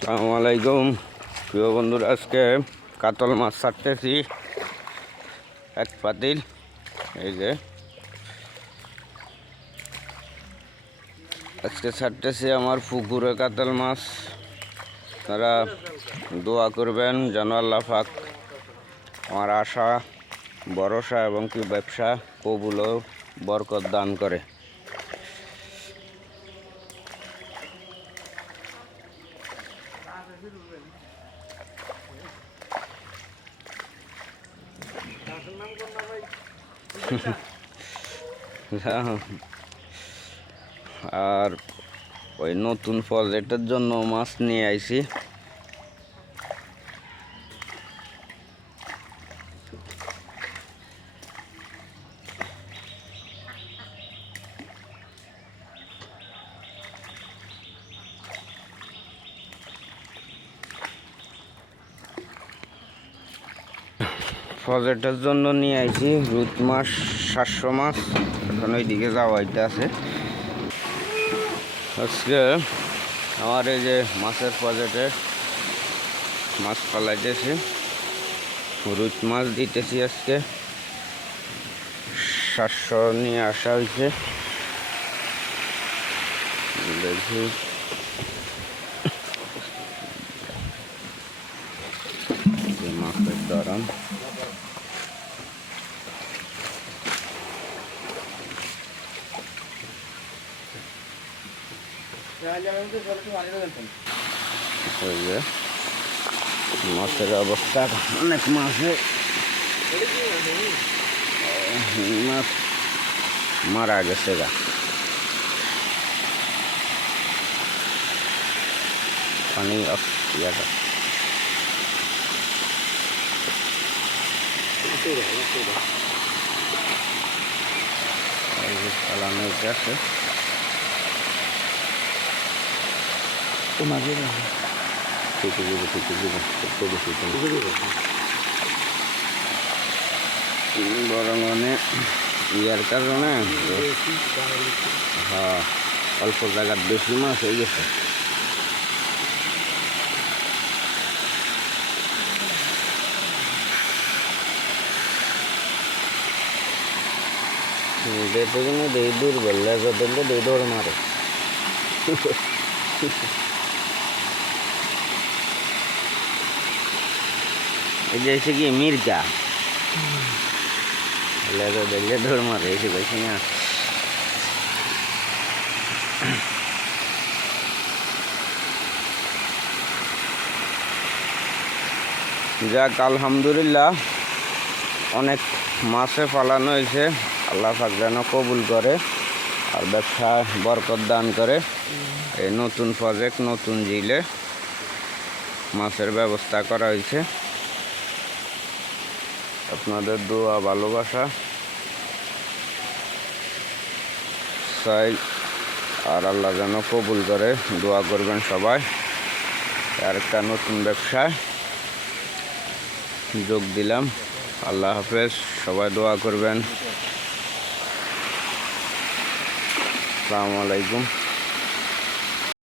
আসসালামু আলাইকুম প্রিয় বন্ধুরা, আজকে কাতল মাছ ছাড়তেছি এক পাতিল। এই যে আজকে ছাড়তেছি আমার পুকুরে কাতল মাছ। তারা দোয়া করবেন যেন আল্লাহ পাক আমার আশা ভরসা এবং কি ব্যবসা কবুল ও বরকত দান করে। আর ওই নতুন প্রজেক্টের জন্য মাছ নিয়ে আইছি। প্রজেক্টের জন্য নিয়ে আইছি রুই মাছ 700 মাছ। এখন ওইদিকে যাওয়াইতে আছে। আজকে আমার এই যে মাছের প্রজেক্টে মাছ পালাইতেছি, রুই মাছ দিতেছি। আজকে 700 নিয়ে আসা হয়েছে। দেখি মাছের ধরন। মাছের অবস্থা অনেক মাছে মাছ মারা গেছে গা। পানি ইয়াটা চালানো আছে। বরং মানে ইয়ার কারণে হ্যাঁ অল্প জায়গার বেশি মাছ হয়ে গেছে। দুর্বল দৌড় মারে। এই যে এসে কি মির্জা দেখলে দৌড় মারে এসে গেছি না। যাক আলহামদুলিল্লাহ, অনেক মাছে পালানো হয়েছে। আল্লাহ পাক যেন কবুল করে আর ব্যবসা বরকত দান করে। এই নতুন প্রজেক্ট নতুন জিলে মাছের ব্যবস্থা করা হয়েছে। আপনাদের দোয়া ভালোবাসা চাই আর আল্লাহ যেন কবুল করে। দোয়া করবেন সবাই। আর একটা নতুন ব্যবসায় যোগ দিলাম। আল্লাহ হাফেজ, সবাই দোয়া করবেন। আসসালামু আলাইকুম।